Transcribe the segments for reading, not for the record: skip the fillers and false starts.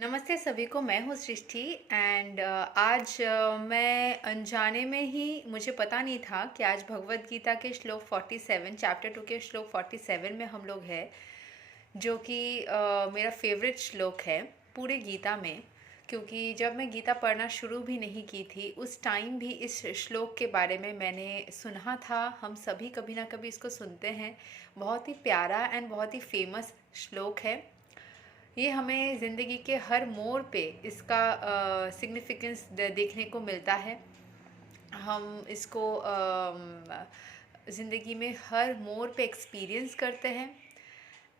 नमस्ते सभी को। मैं हूँ सृष्टि एंड आज मैं अनजाने में ही मुझे पता नहीं था कि आज भगवत गीता के श्लोक 47 चैप्टर 2 के श्लोक 47 में हम लोग हैं, जो कि मेरा फेवरेट श्लोक है पूरे गीता में। क्योंकि जब मैं गीता पढ़ना शुरू भी नहीं की थी उस टाइम भी इस श्लोक के बारे में मैंने सुना था। हम सभी कभी ना कभी इसको सुनते हैं। बहुत ही प्यारा एंड बहुत ही फेमस श्लोक है। ये हमें ज़िंदगी के हर मोड़ पे इसका सिग्निफिकेंस देखने को मिलता है। हम इसको ज़िंदगी में हर मोड़ पे एक्सपीरियंस करते हैं।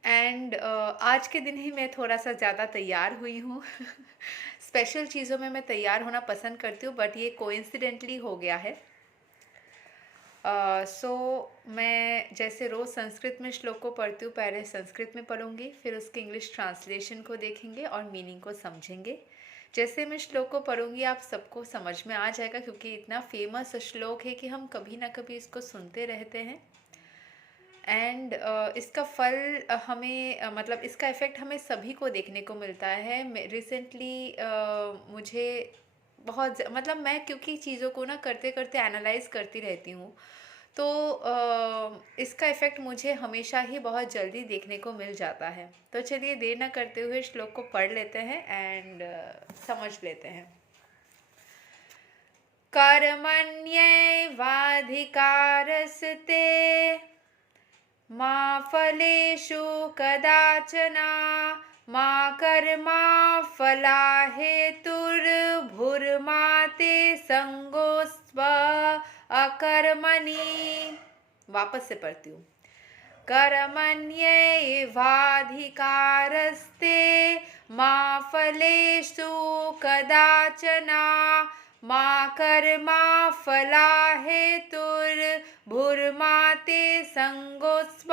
एंड आज के दिन ही मैं थोड़ा सा ज़्यादा तैयार हुई हूँ। स्पेशल चीज़ों में मैं तैयार होना पसंद करती हूँ, बट ये कोइंसिडेंटली हो गया है। सो मैं जैसे रोज़ संस्कृत में श्लोक को पढ़ती हूँ, पहले संस्कृत में पढ़ूंगी, फिर उसके इंग्लिश ट्रांसलेशन को देखेंगे और मीनिंग को समझेंगे। जैसे मैं श्लोक को पढ़ूंगी आप सबको समझ में आ जाएगा, क्योंकि इतना फेमस श्लोक है कि हम कभी ना कभी इसको सुनते रहते हैं। एंड इसका फल हमें मतलब इसका इफ़ेक्ट हमें सभी को देखने को मिलता है। रिसेंटली मुझे मतलब मैं क्योंकि चीज़ों को ना करते करते एनालाइज करती रहती हूँ, तो इसका इफ़ेक्ट मुझे हमेशा ही बहुत जल्दी देखने को मिल जाता है। तो चलिए देर ना करते हुए श्लोक को पढ़ लेते हैं एंड समझ लेते हैं। कर्मण्येवाधिकारस्ते मा फलेषु कदाचन मा कर्मा फलाहेतुर्भुर्मा ते संगोस्त्व अकर्मणि। वापस से पढ़ती हूँ। कर्मण्येवाधिकारस्ते मा फलेषु कदाचन मा कर्मा फलाहेतुर्भुर्मा ते संगोस्त्व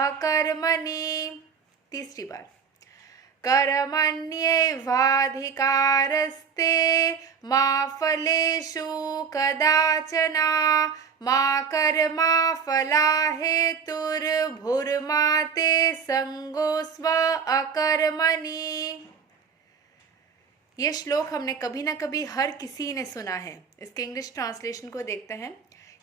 अकर्मणि। तीसरी बार। कर्मण्येवाधिकारस्ते मा फलेषु कदाचन मा कर्मा फलाहेतुर्भुर्मा ते संगोस्त्व अकर्मणि। ये श्लोक हमने कभी ना कभी हर किसी ने सुना है। इसके इंग्लिश ट्रांसलेशन को देखते हैं।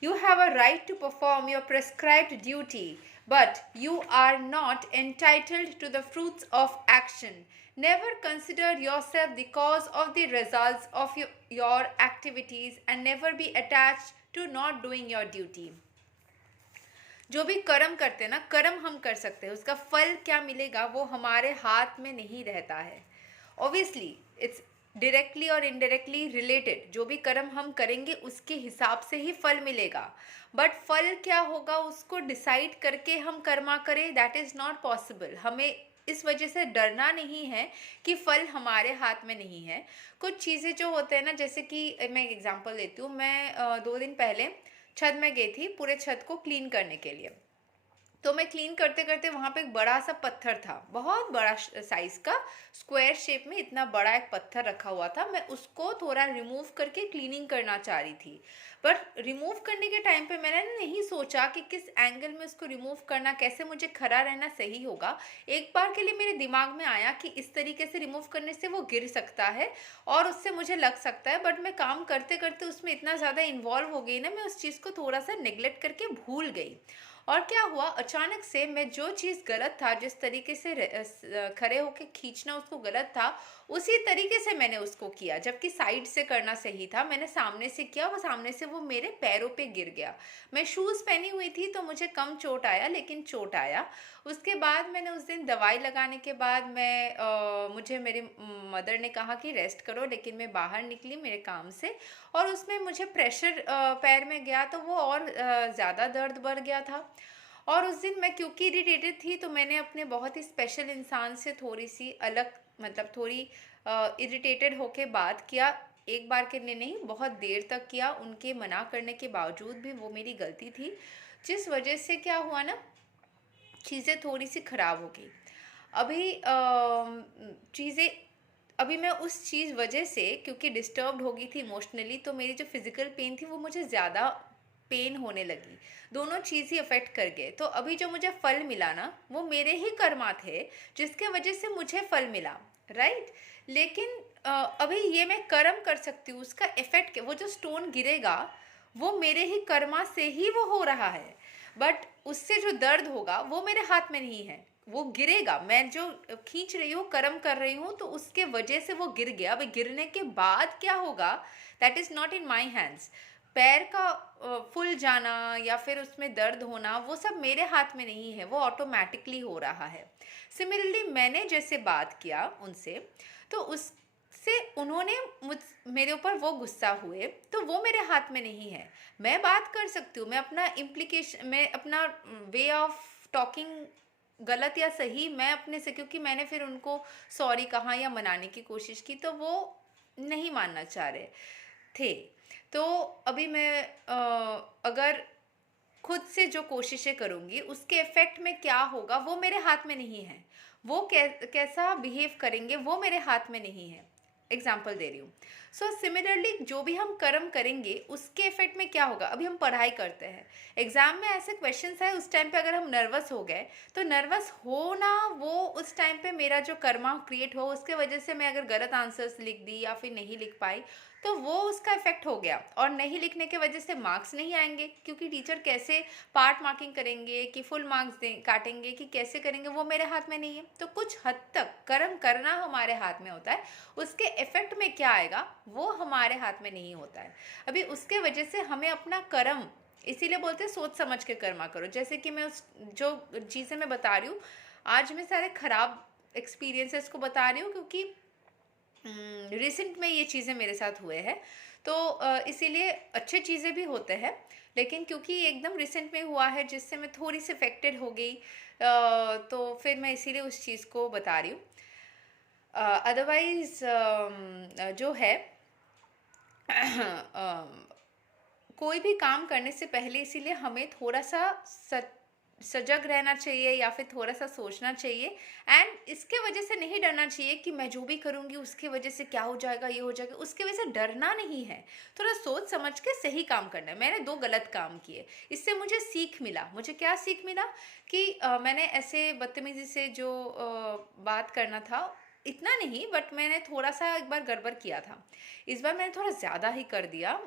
You have a right to perform your prescribed duty, but you are not entitled to the fruits of action. Never consider yourself the cause of the results of your activities and never be attached to not doing your duty. जो भी कर्म करते हैं ना, कर्म हम कर सकते हैं, उसका फल क्या मिलेगा वो हमारे हाथ में नहीं रहता है। ऑब्वियसली इट्स डायरेक्टली और इनडायरेक्टली रिलेटेड। जो भी कर्म हम करेंगे उसके हिसाब से ही फल मिलेगा, बट फल क्या होगा उसको डिसाइड करके हम कर्मा करें, दैट इज़ नॉट पॉसिबल। हमें इस वजह से डरना नहीं है कि फल हमारे हाथ में नहीं है। कुछ चीज़ें जो होते हैं ना, जैसे कि मैं एक एग्जांपल देती हूँ। मैं 2 दिन पहले छत में गई थी पूरे छत को क्लीन करने के लिए। तो मैं क्लीन करते करते वहाँ पे एक बड़ा सा पत्थर था, बहुत बड़ा साइज का, स्क्वायर शेप में इतना बड़ा एक पत्थर रखा हुआ था। मैं उसको थोड़ा रिमूव करके क्लीनिंग करना चाह रही थी, पर रिमूव करने के टाइम पे मैंने नहीं सोचा कि किस एंगल में उसको रिमूव करना, कैसे मुझे खड़ा रहना सही होगा। एक बार के लिए मेरे दिमाग में आया कि इस तरीके से रिमूव करने से वो गिर सकता है और उससे मुझे लग सकता है, बट मैं काम करते करते उसमें इतना ज़्यादा इन्वॉल्व हो गई ना, मैं उस चीज़ को थोड़ा सा नेग्लेक्ट करके भूल गई। और क्या हुआ, अचानक से मैं जो चीज़ गलत था, जिस तरीके से खड़े होके खींचना उसको गलत था, उसी तरीके से मैंने उसको किया, जबकि साइड से करना सही था। मैंने सामने से किया, वो सामने से वो मेरे पैरों पे गिर गया। मैं शूज़ पहनी हुई थी तो मुझे कम चोट आया, लेकिन चोट आया। उसके बाद मैंने उस दिन दवाई लगाने के बाद मुझे मेरी मदर ने कहा कि रेस्ट करो, लेकिन मैं बाहर निकली मेरे काम से और उसमें मुझे प्रेशर पैर में गया, तो वो और ज़्यादा दर्द बढ़ गया था। और उस दिन मैं क्योंकि इरिटेटेड थी, तो मैंने अपने बहुत ही स्पेशल इंसान से थोड़ी सी अलग, मतलब थोड़ी इरिटेटेड होके बात किया। एक बार के लिए नहीं, बहुत देर तक किया। उनके मना करने के बावजूद भी वो मेरी गलती थी, जिस वजह से क्या हुआ ना, चीज़ें थोड़ी सी ख़राब हो गई। चीज़ें अभी मैं उस चीज़ वजह से, क्योंकि डिस्टर्ब्ड हो गई थी इमोशनली, तो मेरी जो फिज़िकल पेन थी वो मुझे ज़्यादा पेन होने लगी। दोनों चीज़ ही अफेक्ट कर गए। तो अभी जो मुझे फल मिला ना, वो मेरे ही कर्मा थे जिसके वजह से मुझे फल मिला। राइट। लेकिन अभी ये मैं कर्म कर सकती हूँ, उसका इफेक्ट, वो जो स्टोन गिरेगा वो मेरे ही कर्मा से ही वो हो रहा है, बट उससे जो दर्द होगा वो मेरे हाथ में नहीं है। वो गिरेगा, मैं जो खींच रही हूँ, कर्म कर रही हूँ, तो उसके वजह से वो गिर गया। अब गिरने के बाद क्या होगा, that is not in my hands. पैर का फूल जाना या फिर उसमें दर्द होना, वो सब मेरे हाथ में नहीं है, वो ऑटोमेटिकली हो रहा है। सिमिलरली मैंने जैसे बात किया उनसे, तो उससे उन्होंने मेरे ऊपर वो गुस्सा हुए, तो वो मेरे हाथ में नहीं है। मैं बात कर सकती हूँ, मैं अपना इम्प्लीकेशन, मैं अपना वे ऑफ टॉकिंग गलत या सही मैं अपने से, क्योंकि मैंने फिर उनको सॉरी कहा या मनाने की कोशिश की, तो वो नहीं मानना चाह रहे थे। तो अभी मैं अगर खुद से जो कोशिशें करूँगी उसके इफ़ेक्ट में क्या होगा वो मेरे हाथ में नहीं है। वो कैसा बिहेव करेंगे वो मेरे हाथ में नहीं है। एग्जाम्पल दे रही हूँ। सो सिमिलरली जो भी हम कर्म करेंगे उसके इफेक्ट में क्या होगा। अभी हम पढ़ाई करते हैं, एग्जाम में ऐसे क्वेश्चंस है, उस टाइम पे अगर हम नर्वस हो गए, तो नर्वस होना वो उस टाइम पे मेरा जो कर्मा क्रिएट हो उसके वजह से मैं अगर गलत आंसर्स लिख दी या फिर नहीं लिख पाई, तो वो उसका इफेक्ट हो गया। और नहीं लिखने के वजह से मार्क्स नहीं आएंगे, क्योंकि टीचर कैसे पार्ट मार्किंग करेंगे कि फुल मार्क्स काटेंगे कि कैसे करेंगे वो मेरे हाथ में नहीं है। तो कुछ हद तक कर्म करना हमारे हाथ में होता है, उसके इफेक्ट में क्या आएगा वो हमारे हाथ में नहीं होता है। अभी उसके वजह से हमें अपना कर्म, इसीलिए बोलते हैं सोच समझ के कर्मा करो। जैसे कि मैं उस जो चीज़ें मैं बता रही हूँ, आज मैं सारे खराब एक्सपीरियंसेस को बता रही हूँ, क्योंकि रिसेंट में ये चीज़ें मेरे साथ हुए हैं। तो इसीलिए अच्छे चीज़ें भी होते हैं, लेकिन क्योंकि एकदम रिसेंट में हुआ है जिससे मैं थोड़ी सी अफेक्टेड हो गई, तो फिर मैं इसीलिए उस चीज़ को बता रही हूँ। अदरवाइज जो है कोई भी काम करने से पहले इसीलिए हमें थोड़ा सा सजग रहना चाहिए या फिर थोड़ा सा सोचना चाहिए। एंड इसके वजह से नहीं डरना चाहिए कि मैं जो भी करूँगी उसके वजह से क्या हो जाएगा, ये हो जाएगा, उसके वजह से डरना नहीं है। थोड़ा सोच समझ के सही काम करना है। मैंने 2 गलत काम किए, इससे मुझे सीख मिला। मुझे क्या सीख मिला कि मैंने ऐसे बदतमीजी से जो बात करना था, इतना नहीं, बट मैंने थोड़ा सा एक बार गड़बड़ किया था। इस बार मैंने थोड़ा ज़्यादा ही कर दिया,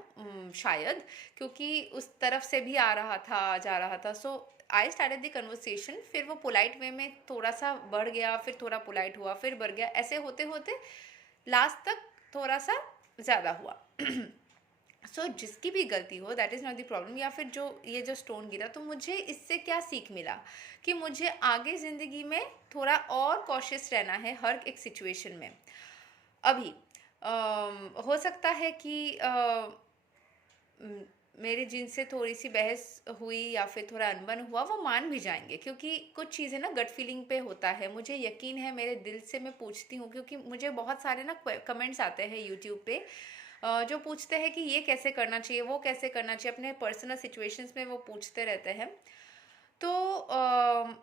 शायद क्योंकि उस तरफ से भी आ रहा था, जा रहा था। सो आई स्टार्टेड द कन्वर्सेशन, फिर वो पोलाइट वे में थोड़ा सा बढ़ गया, फिर थोड़ा पोलाइट हुआ, फिर बढ़ गया, ऐसे होते होते लास्ट तक थोड़ा सा ज़्यादा हुआ। सो जिसकी भी गलती हो, that is not the problem. या फिर जो ये जो स्टोन गिरा, तो मुझे इससे क्या सीख मिला कि मुझे आगे ज़िंदगी में थोड़ा और कॉशियस रहना है हर एक सिचुएशन में। अभी हो सकता है कि मेरे जिनसे थोड़ी सी बहस हुई या फिर थोड़ा अनबन हुआ, वो मान भी जाएंगे, क्योंकि कुछ चीज़ें ना गट फीलिंग पे होता है। मुझे यकीन है, मेरे दिल से मैं पूछती हूँ, क्योंकि मुझे बहुत सारे ना कमेंट्स आते हैं यूट्यूब पे, जो पूछते हैं कि ये कैसे करना चाहिए, वो कैसे करना चाहिए, अपने पर्सनल सिचुएशंस में वो पूछते रहते हैं। तो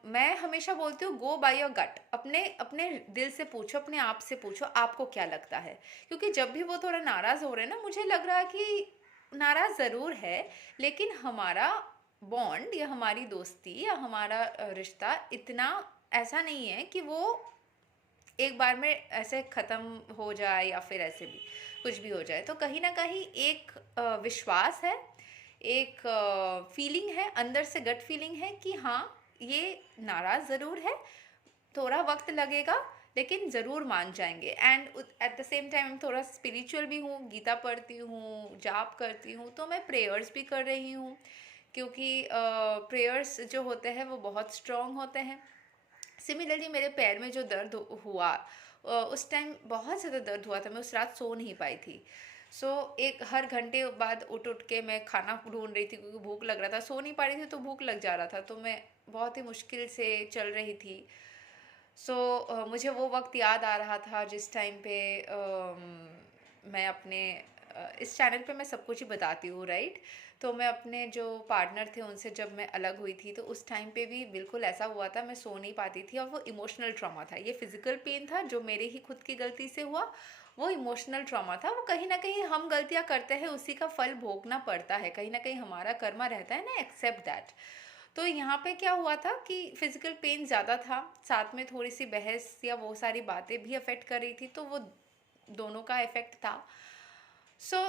मैं हमेशा बोलती हूँ, गो बाय योर गट। अपने अपने दिल से पूछो, अपने आप से पूछो आपको क्या लगता है। क्योंकि जब भी वो थोड़ा नाराज़ हो रहे हैं ना, मुझे लग रहा है कि नाराज़ ज़रूर है, लेकिन हमारा बॉन्ड या हमारी दोस्ती या हमारा रिश्ता इतना ऐसा नहीं है कि वो एक बार में ऐसे ख़त्म हो जाए या फिर ऐसे भी कुछ भी हो जाए। तो कहीं ना कहीं एक विश्वास है, एक फीलिंग है, अंदर से गट फीलिंग है कि हाँ, ये नाराज़ ज़रूर है, थोड़ा वक्त लगेगा, लेकिन ज़रूर मान जाएंगे। And at the same time थोड़ा स्पिरिचुअल भी हूँ, गीता पढ़ती हूँ, जाप करती हूँ, तो मैं प्रेयर्स भी कर रही हूँ, क्योंकि प्रेयर्स जो होते हैं वो बहुत स्ट्रॉन्ग होते हैं। सिमिलरली मेरे पैर में जो दर्द हुआ, उस टाइम बहुत ज़्यादा दर्द हुआ था, मैं उस रात सो नहीं पाई थी। सो एक हर घंटे बाद उठ उठ के मैं खाना ढूंढ रही थी, क्योंकि भूख लग रहा था। सो नहीं पा रही थी तो भूख लग जा रहा था, तो मैं बहुत ही मुश्किल से चल रही थी। सो मुझे वो वक्त याद आ रहा था जिस टाइम पे मैं अपने इस चैनल पे मैं सब कुछ ही बताती हूँ, राइट। तो मैं अपने जो पार्टनर थे उनसे जब मैं अलग हुई थी, तो उस टाइम पे भी बिल्कुल ऐसा हुआ था, मैं सो नहीं पाती थी। और वो इमोशनल ट्रॉमा था, ये फिजिकल पेन था जो मेरे ही खुद की गलती से हुआ, वो इमोशनल ट्रॉमा था। वो कहीं ना कहीं हम गलतियाँ करते हैं, उसी का फल भोगना पड़ता है, कहीं ना कहीं हमारा कर्मा रहता है ना, एक्सेप्ट दैट। तो यहाँ पे क्या हुआ था कि फिजिकल पेन ज़्यादा था, साथ में थोड़ी सी बहस या वो सारी बातें भी अफेक्ट कर रही थी, तो वो दोनों का इफेक्ट था।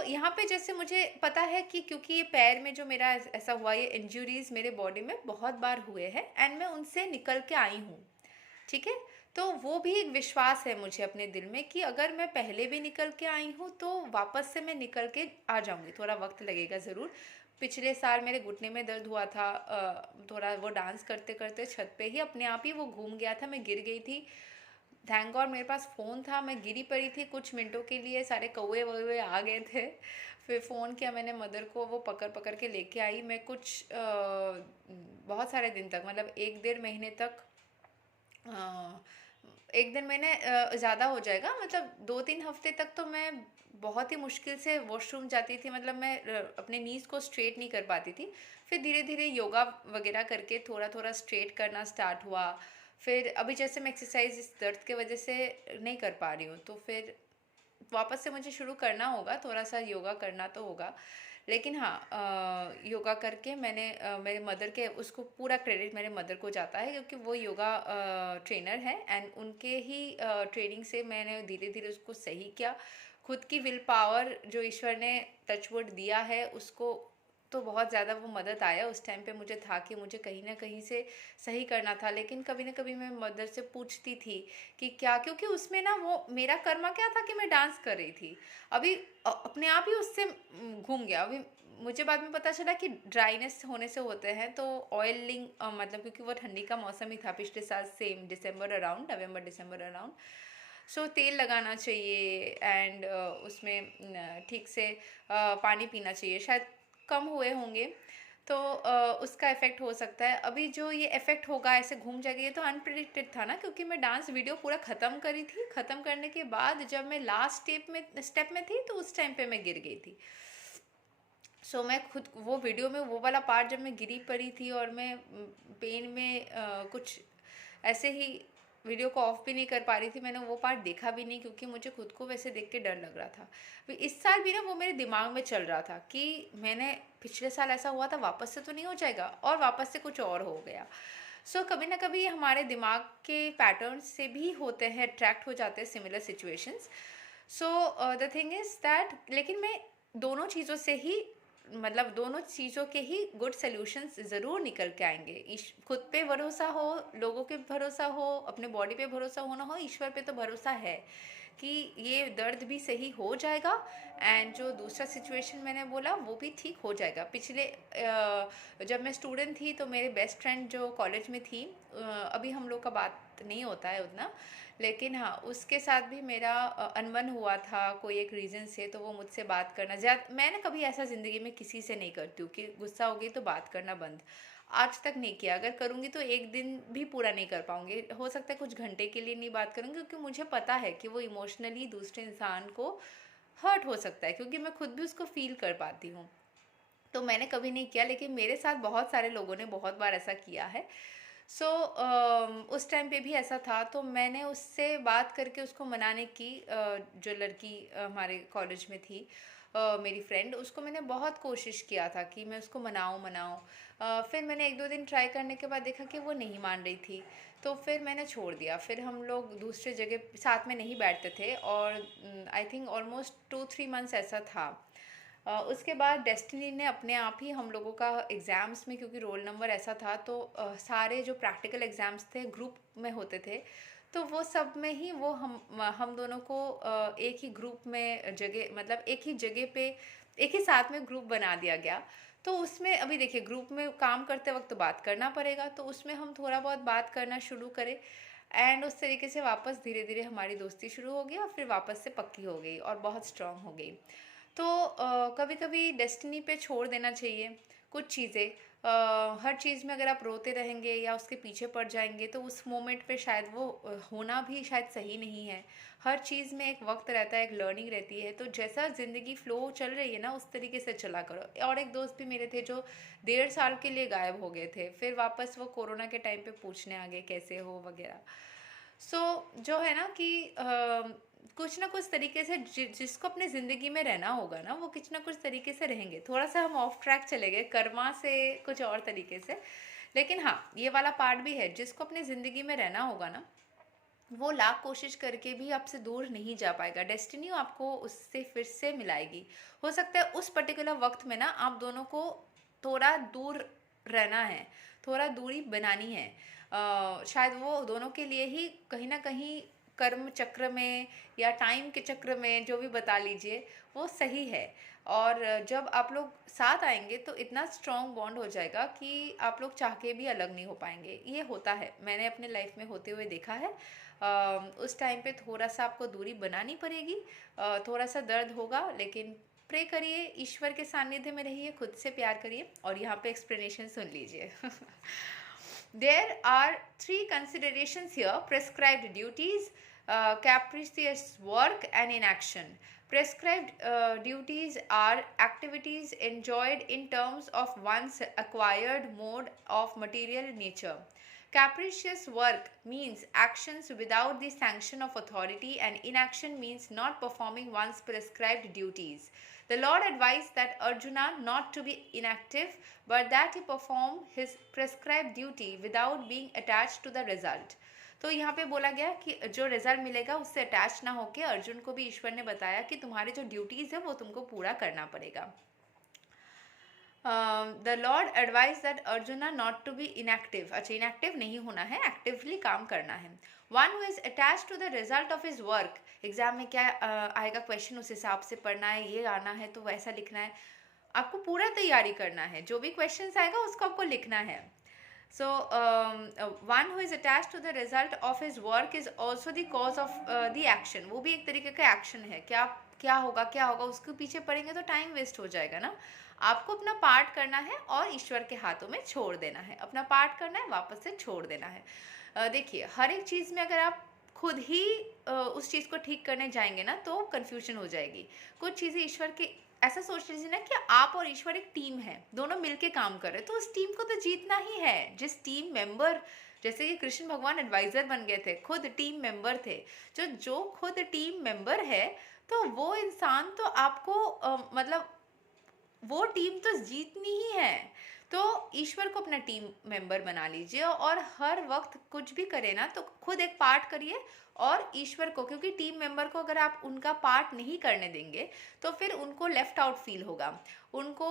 यहाँ पे जैसे मुझे पता है कि क्योंकि ये पैर में जो मेरा ऐसा हुआ, ये इंजरीज मेरे बॉडी में बहुत बार हुए हैं एंड मैं उनसे निकल के आई हूँ, ठीक है। तो वो भी एक विश्वास है मुझे अपने दिल में कि अगर मैं पहले भी निकल के आई हूँ तो वापस से मैं निकल के आ जाऊँगी, थोड़ा वक्त लगेगा ज़रूर। पिछले साल मेरे घुटने में दर्द हुआ था, थोड़ा वो डांस करते करते छत पे ही अपने आप ही वो घूम गया था, मैं गिर गई थी। थैंक गॉड मेरे पास फ़ोन था, मैं गिरी पड़ी थी कुछ मिनटों के लिए, सारे कौवे वौवे आ गए थे। फिर फ़ोन किया मैंने मदर को, वो पकड़ पकड़ के लेके आई। मैं कुछ बहुत सारे दिन तक, मतलब 1 डेढ़ महीने तक, अ, 1 दिन महीने ज़्यादा हो जाएगा, मतलब 2 3 हफ्ते तक तो मैं बहुत ही मुश्किल से वॉशरूम जाती थी, मतलब मैं अपने नीज़ को स्ट्रेट नहीं कर पाती थी। फिर धीरे धीरे योगा वगैरह करके थोड़ा थोड़ा स्ट्रेट करना स्टार्ट हुआ। फिर अभी जैसे मैं एक्सरसाइज इस दर्द के वजह से नहीं कर पा रही हूँ, तो फिर वापस से मुझे शुरू करना होगा, थोड़ा सा योगा करना तो होगा। लेकिन हाँ, योगा करके मैंने मेरे मदर के, उसको पूरा क्रेडिट मेरे मदर को जाता है क्योंकि वो योगा ट्रेनर है एंड उनके ही ट्रेनिंग से मैंने धीरे धीरे उसको सही किया। खुद की विल पावर जो ईश्वर ने टचवुड दिया है उसको, तो बहुत ज़्यादा वो मदद आया। उस टाइम पे मुझे था कि मुझे कहीं ना कहीं से सही करना था, लेकिन कभी ना कभी मैं मदर से पूछती थी कि क्या, क्योंकि उसमें ना वो मेरा कर्मा क्या था कि मैं डांस कर रही थी, अभी अपने आप ही उससे घूम गया। अभी मुझे बाद में पता चला कि ड्राइनेस होने से होते हैं, तो ऑयलिंग, मतलब क्योंकि वो ठंडी का मौसम ही था पिछले साल, सेम दिसंबर अराउंड, नवंबर दिसंबर अराउंड। तेल लगाना चाहिए एंड उसमें ठीक से पानी पीना चाहिए, शायद कम हुए होंगे, तो उसका इफ़ेक्ट हो सकता है। अभी जो ये इफ़ेक्ट होगा ऐसे घूम जाएगा, ये तो अनप्रिडिक्टेड था ना, क्योंकि मैं डांस वीडियो पूरा ख़त्म करी थी। ख़त्म करने के बाद जब मैं लास्ट स्टेप में थी तो उस टाइम पे मैं गिर गई थी। मैं खुद वो वीडियो में वो वाला पार्ट जब मैं गिरी पड़ी थी और मैं पेन में कुछ ऐसे ही वीडियो को ऑफ भी नहीं कर पा रही थी, मैंने वो पार्ट देखा भी नहीं क्योंकि मुझे खुद को वैसे देख के डर लग रहा था। इस साल भी ना वो मेरे दिमाग में चल रहा था कि मैंने पिछले साल ऐसा हुआ था, वापस से तो नहीं हो जाएगा, और वापस से कुछ और हो गया। कभी ना कभी हमारे दिमाग के पैटर्न से भी होते हैं, अट्रैक्ट हो जाते हैं similar situations. The thing is that, लेकिन मैं दोनों चीज़ों से ही, मतलब दोनों चीज़ों के ही गुड सॉल्यूशंस ज़रूर निकल के आएंगे। खुद पे भरोसा हो, लोगों पे भरोसा हो, अपने बॉडी पे भरोसा होना हो, ईश्वर पे तो भरोसा है कि ये दर्द भी सही हो जाएगा एंड जो दूसरा सिचुएशन मैंने बोला वो भी ठीक हो जाएगा। पिछले जब मैं स्टूडेंट थी तो मेरे बेस्ट फ्रेंड जो कॉलेज में थी, अभी हम लोग का बात नहीं होता है उतना, लेकिन हाँ उसके साथ भी मेरा अनबन हुआ था कोई एक रीज़न से, तो वो मुझसे बात करना ज़्यादा, मैं ना कभी ऐसा ज़िंदगी में किसी से नहीं करती हूँ कि गुस्सा हो गई तो बात करना बंद, आज तक नहीं किया। अगर करूँगी तो एक दिन भी पूरा नहीं कर पाऊँगी, हो सकता है कुछ घंटे के लिए नहीं बात करूँगी, क्योंकि मुझे पता है कि वो इमोशनली दूसरे इंसान को हर्ट हो सकता है, क्योंकि मैं खुद भी उसको फील कर पाती हूँ। तो मैंने कभी नहीं किया, लेकिन मेरे साथ बहुत सारे लोगों ने बहुत बार ऐसा किया है। उस टाइम पे भी ऐसा था, तो मैंने उससे बात करके उसको मनाने की, जो लड़की हमारे कॉलेज में थी, मेरी फ्रेंड, उसको मैंने बहुत कोशिश किया था कि मैं उसको मनाऊं। फिर मैंने 1 2 दिन ट्राई करने के बाद देखा कि वो नहीं मान रही थी, तो फिर मैंने छोड़ दिया। फिर हम लोग दूसरे जगह साथ में नहीं बैठते थे, और आई थिंक ऑलमोस्ट 2 3 मंथ्स ऐसा था। उसके बाद डेस्टिनी ने अपने आप ही हम लोगों का एग्ज़ाम्स में, क्योंकि रोल नंबर ऐसा था, तो सारे जो प्रैक्टिकल एग्ज़ाम्स थे ग्रुप में होते थे, तो वो सब में ही वो हम दोनों को एक ही ग्रुप में जगह, मतलब एक ही जगह पे एक ही साथ में ग्रुप बना दिया गया। तो उसमें अभी देखिए, ग्रुप में काम करते वक्त तो बात करना पड़ेगा, तो उसमें हम थोड़ा बहुत बात करना शुरू करें एंड उस तरीके से वापस धीरे धीरे हमारी दोस्ती शुरू हो गई और फिर वापस से पक्की हो गई और बहुत स्ट्रांग हो गई। तो कभी कभी डेस्टिनी पे छोड़ देना चाहिए कुछ चीज़ें। हर चीज़ में अगर आप रोते रहेंगे या उसके पीछे पड़ जाएंगे तो उस मोमेंट पे शायद वो होना भी शायद सही नहीं है। हर चीज़ में एक वक्त रहता है, एक लर्निंग रहती है, तो जैसा ज़िंदगी फ्लो चल रही है ना उस तरीके से चला करो। और एक दोस्त भी मेरे थे जो 1.5 साल के लिए गायब हो गए थे, फिर वापस वो कोरोना के टाइम पे पूछने आ गए कैसे हो वगैरह। जो है ना कि कुछ ना कुछ तरीके से जिसको अपनी ज़िंदगी में रहना होगा ना, वो कुछ ना कुछ तरीके से रहेंगे। थोड़ा सा हम ऑफ ट्रैक चले गए कर्मा से कुछ और तरीके से, लेकिन हाँ, ये वाला पार्ट भी है, जिसको अपनी ज़िंदगी में रहना होगा ना, वो लाख कोशिश करके भी आपसे दूर नहीं जा पाएगा। डेस्टिनी आपको उससे फिर से मिलाएगी। हो सकता है उस पर्टिकुलर वक्त में ना आप दोनों को थोड़ा दूर रहना है, थोड़ा दूरी बनानी है। शायद वो दोनों के लिए ही कहीं ना कहीं कर्म चक्र में या टाइम के चक्र में, जो भी बता लीजिए, वो सही है। और जब आप लोग साथ आएंगे तो इतना स्ट्रॉन्ग बॉन्ड हो जाएगा कि आप लोग चाह के भी अलग नहीं हो पाएंगे। ये होता है, मैंने अपने लाइफ में होते हुए देखा है। उस टाइम पे थोड़ा सा आपको दूरी बनानी पड़ेगी, थोड़ा सा दर्द होगा, लेकिन प्रे करिए, ईश्वर के सानिध्य में रहिए, खुद से प्यार करिए। और यहाँ पे एक्सप्लेनेशन सुन लीजिए। There are three considerations here: prescribed duties, capricious work, and inaction. Prescribed duties are activities enjoyed in terms of one's acquired mode of material nature. Capricious work means actions without the sanction of authority, and inaction means not performing one's prescribed duties. The Lord advised that Arjuna not to be inactive, but that he perform his prescribed duty without being attached to the result. तो यहाँ पे बोला गया कि जो result मिलेगा उससे attach ना होके अर्जुन को भी ईश्वर ने बताया कि तुम्हारे जो ड्यूटीज़ है वो तुमको पूरा करना पड़ेगा। The lord advise that Arjuna not to be inactive. अच्छा, इनएक्टिव नहीं होना है, एक्टिवली काम करना है। One who is attach to the result of his work. Exam में क्या आएगा क्वेश्चन, उस हिसाब से पढ़ना है, ये आना है तो वैसा लिखना है, आपको पूरा तैयारी करना है, जो भी क्वेश्चन आएगा उसको आपको लिखना है। So, one who is attached to the result of his work is also the cause of the action. वो भी एक तरीके का एक्शन है। क्या होगा उसके पीछे पड़ेंगे तो टाइम वेस्ट हो जाएगा ना। आपको अपना पार्ट करना है और ईश्वर के हाथों में छोड़ देना है। अपना पार्ट करना है, वापस से छोड़ देना है। देखिए, हर एक चीज़ में अगर आप खुद ही उस चीज़ को ठीक करने जाएंगे ना तो कन्फ्यूजन हो जाएगी। कुछ चीज़ें ईश्वर के, ऐसा सोच लीजिए ना कि आप और ईश्वर एक टीम है, दोनों मिलके काम कर रहे हैं, तो उस टीम को तो जीतना ही है। जिस टीम मेंबर, जैसे कि कृष्ण भगवान एडवाइजर बन गए थे, खुद टीम मेंबर थे, जो खुद टीम मेंबर है, तो वो इंसान तो आपको मतलब वो टीम तो जीतनी ही है। तो ईश्वर को अपना टीम मेंबर बना लीजिए और हर वक्त कुछ भी करे ना तो खुद एक पार्ट करिए और ईश्वर को, क्योंकि टीम मेंबर को अगर आप उनका पार्ट नहीं करने देंगे तो फिर उनको लेफ्ट आउट फील होगा, उनको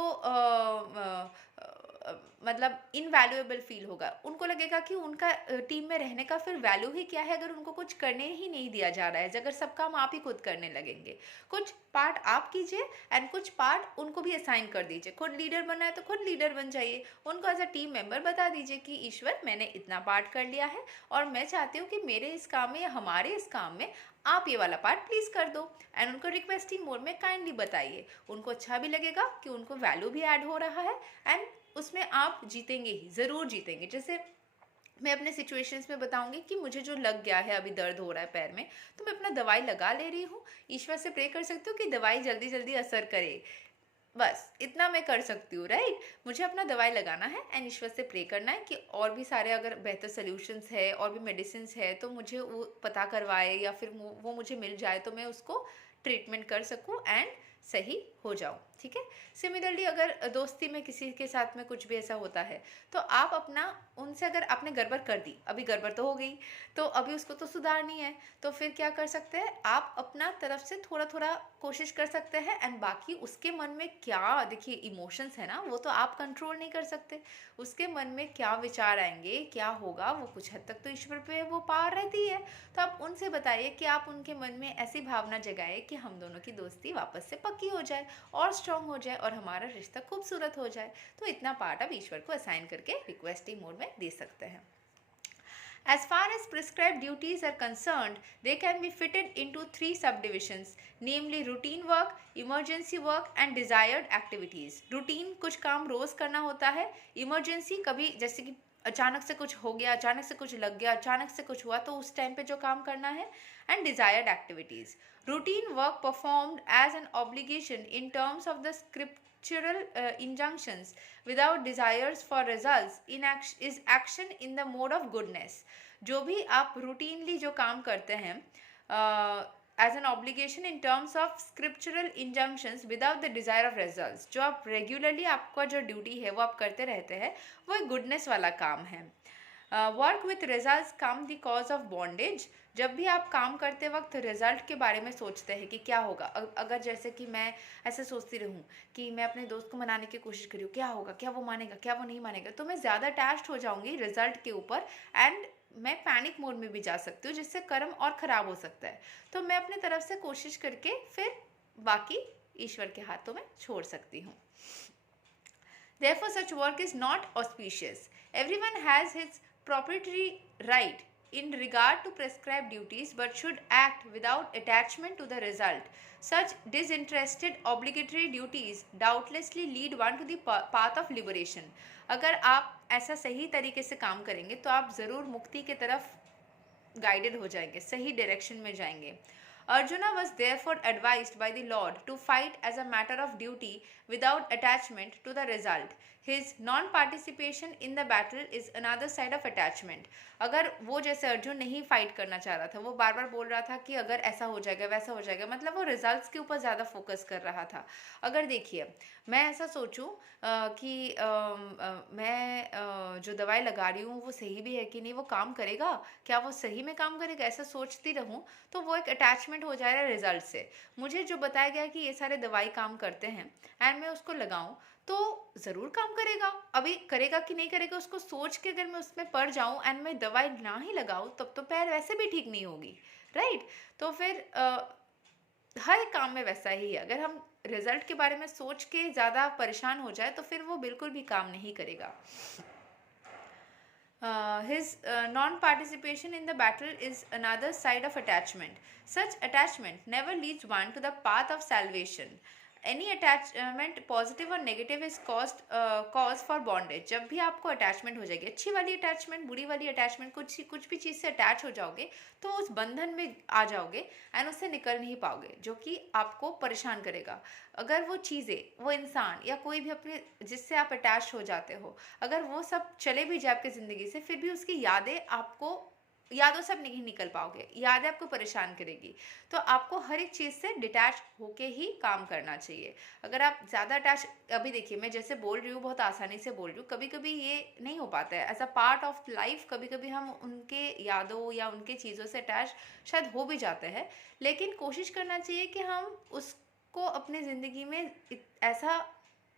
मतलब इनवैल्यूएबल फील होगा, उनको लगेगा कि उनका टीम में रहने का फिर वैल्यू ही क्या है अगर उनको कुछ करने ही नहीं दिया जा रहा है, अगर सब काम आप ही खुद करने लगेंगे। कुछ पार्ट आप कीजिए एंड कुछ पार्ट उनको भी असाइन कर दीजिए। खुद लीडर बनना है तो खुद लीडर बन जाइए, उनको एज अ टीम मेंबर बता दीजिए कि ईश्वर, मैंने इतना पार्ट कर लिया है और मैं चाहती हूँ कि मेरे इस काम में या हमारे इस काम में आप ये वाला पार्ट प्लीज़ कर दो। एंड उनको रिक्वेस्टिंग मोड में काइंडली बताइए, उनको अच्छा भी लगेगा कि उनको वैल्यू भी ऐड हो रहा है एंड उसमें आप जीतेंगे ही, ज़रूर जीतेंगे। जैसे मैं अपने सिचुएशंस में बताऊंगी कि मुझे जो लग गया है, अभी दर्द हो रहा है पैर में, तो मैं अपना दवाई लगा ले रही हूँ, ईश्वर से प्रे कर सकती हूँ कि दवाई जल्दी जल्दी असर करे, बस इतना मैं कर सकती हूँ, राइट। मुझे अपना दवाई लगाना है एंड ईश्वर से प्रे करना है कि और भी सारे अगर बेहतर सोल्यूशंस है और भी मेडिसिन है तो मुझे वो पता करवाए या फिर वो मुझे मिल जाए तो मैं उसको ट्रीटमेंट कर सकूँ एंड सही हो जाऊँ, ठीक है। सिमिलरली अगर दोस्ती में किसी के साथ में कुछ भी ऐसा होता है तो आप अपना उनसे, अगर आपने गड़बड़ कर दी, अभी गड़बड़ तो हो गई, तो अभी उसको तो सुधारनी है, तो फिर क्या कर सकते हैं आप, अपना तरफ से थोड़ा थोड़ा कोशिश कर सकते हैं एंड बाकी उसके मन में क्या, देखिए इमोशंस है ना, वो तो आप कंट्रोल नहीं कर सकते, उसके मन में क्या विचार आएंगे, क्या होगा, वो कुछ हद तक तो ईश्वर पे वो पार रहती है। तो आप उनसे बताइए कि आप उनके मन में ऐसी भावना जगाए कि हम दोनों की दोस्ती वापस से पक्की हो जाए और स्ट्रांग हो जाए और हमारा रिश्ता खूबसूरत हो जाए। तो इतना पार्ट आप ईश्वर को असाइन करके रिक्वेस्टिंग मोड में दे सकते हैं। As far as prescribed duties are concerned, they can be fitted into 3 subdivisions, namely routine work, emergency work and desired activities. Routine कुछ काम रोज करना होता है, emergency कभी जैसे कि अचानक से कुछ हो गया, अचानक से कुछ लग गया, अचानक से कुछ हुआ तो उस टाइम पे जो काम करना है, and desired activities. Routine work performed as an obligation in terms of the scriptural injunctions without desires for results is action in the mode of goodness. जो भी आप रूटीनली जो काम करते हैं as an obligation in terms of scriptural injunctions without the desire of results. जो आप regularly आपका जो ड्यूटी है वो आप करते रहते हैं, वो एक गुडनेस वाला काम है। Work with results come the cause of bondage. जब भी आप काम करते वक्त रिजल्ट के बारे में सोचते हैं कि क्या होगा, अगर जैसे कि मैं ऐसे सोचती रहूँ कि मैं अपने दोस्त को मनाने की कोशिश करी हूँ, क्या होगा, क्या वो मानेगा, क्या वो नहीं मानेगा, तो मैं ज़्यादा अटैच्ड हो जाऊँगी रिजल्ट के ऊपर, एंड मैं पैनिक मोड में भी जा सकती हूँ, जिससे कर्म और ख़राब हो सकता है। तो मैं अपनी तरफ से कोशिश करके फिर बाकी ईश्वर के हाथों में छोड़ सकती हूँ। Therefore, such work is not auspicious. Everyone has his proprietary right in regard to prescribed duties, but should act without attachment to the result. Such disinterested obligatory duties doubtlessly lead one to the path of liberation. अगर आप ऐसा सही तरीके से काम करेंगे तो आप ज़रूर मुक्ति की तरफ गाइडेड हो जाएंगे, सही डायरेक्शन में जाएंगे। Arjuna was therefore advised by the Lord to fight as a matter of duty without attachment to the result. His non-participation in the battle is another side of attachment. अगर वो जैसे अर्जुन नहीं fight करना चाह रहा था, वो बार बार बोल रहा था कि अगर ऐसा हो जाएगा वैसा हो जाएगा, मतलब वो रिजल्ट्स के ऊपर ज़्यादा फोकस कर रहा था। अगर देखिए मैं ऐसा सोचूं कि मैं जो दवाई लगा रही हूँ वो सही भी है कि नहीं, वो काम करेगा, क्या वो सही में काम करेगा, ऐसा सोचती रहूँ तो वो एक अटैचमेंट हो जाएगा रिजल्ट से। मुझे जो बताया गया कि ये सारे दवाई काम करते हैं एंड मैं उसको लगाऊं तो ज़रूर काम करेगा। अभी करेगा कि नहीं करेगा उसको सोच के अगर मैं उसमें पड़ जाऊं एंड मैं दवाई ना ही लगाऊं तब तो पैर वैसे भी ठीक नहीं होगी, राइट। तो फिर हर एक काम में वैसा ही है, अगर हम रिजल्ट के बारे में सोच के ज़्यादा परेशान हो जाए तो फिर वो बिल्कुल भी काम नहीं करेगा। His non-participation in the battle is another side of attachment. Such attachment never leads one to the path of salvation. Any attachment, positive or negative, is cause for bondage. जब भी आपको अटैचमेंट हो जाएगी, अच्छी वाली अटैचमेंट, बुरी वाली attachment, कुछ भी चीज़ से अटैच हो जाओगे तो उस बंधन में आ जाओगे एंड उससे निकल नहीं पाओगे, जो कि आपको परेशान करेगा। अगर वो चीज़ें, वो इंसान या कोई भी अपने जिससे आप अटैच हो जाते हो, अगर वो सब चले भी जाए आपकी ज़िंदगी से, फिर भी उसकी यादों से आप नहीं निकल पाओगे, यादें आपको परेशान करेगी। तो आपको हर एक चीज़ से डिटैच होके ही काम करना चाहिए। अगर आप ज़्यादा अटैच, अभी देखिए मैं जैसे बोल रही हूँ बहुत आसानी से बोल रही हूँ, कभी कभी ये नहीं हो पाता है as a part of life, कभी कभी हम उनके यादों या उनके चीज़ों से अटैच शायद हो भी जाते हैं, लेकिन कोशिश करना चाहिए कि हम उसको अपनी ज़िंदगी में ऐसा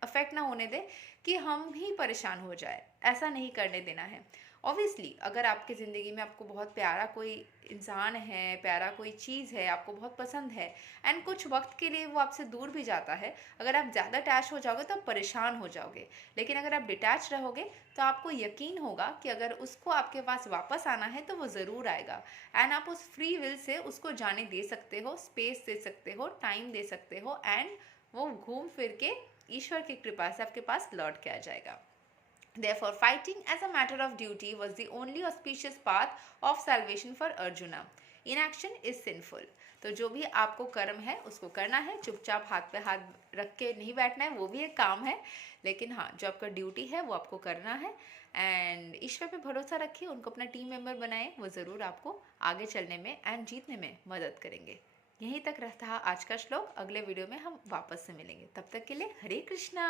अफेक्ट ना होने दें कि हम ही परेशान हो जाए, ऐसा नहीं करने देना है। ऑब्वियसली अगर आपकी ज़िंदगी में आपको बहुत प्यारा कोई इंसान है, प्यारा कोई चीज़ है, आपको बहुत पसंद है एंड कुछ वक्त के लिए वो आपसे दूर भी जाता है, अगर आप ज़्यादा अटैच हो जाओगे तो आप परेशान हो जाओगे। लेकिन अगर आप डिटैच रहोगे तो आपको यकीन होगा कि अगर उसको आपके पास वापस आना है तो वो ज़रूर आएगा, एंड आप उस फ्री विल से उसको जाने दे सकते हो, स्पेस दे सकते हो, टाइम दे सकते हो, एंड वो घूम फिर के ईश्वर की कृपा से आपके पास लौट के आ जाएगा। Therefore, fighting as a matter of duty was the only auspicious path of salvation for Arjuna. Inaction is sinful. तो जो भी आपको कर्म है उसको करना है, चुपचाप हाथ पे हाथ रख के नहीं बैठना है, वो भी एक काम है, लेकिन हाँ जो आपका ड्यूटी है वो आपको करना है। एंड ईश्वर पे भरोसा रखिए, उनको अपना टीम मेंबर बनाएं, वो ज़रूर आपको आगे चलने में एंड जीतने में मदद करेंगे। यहीं तक रहता आज का श्लोक, अगले वीडियो में हम वापस से मिलेंगे, तब तक के लिए हरे कृष्णा।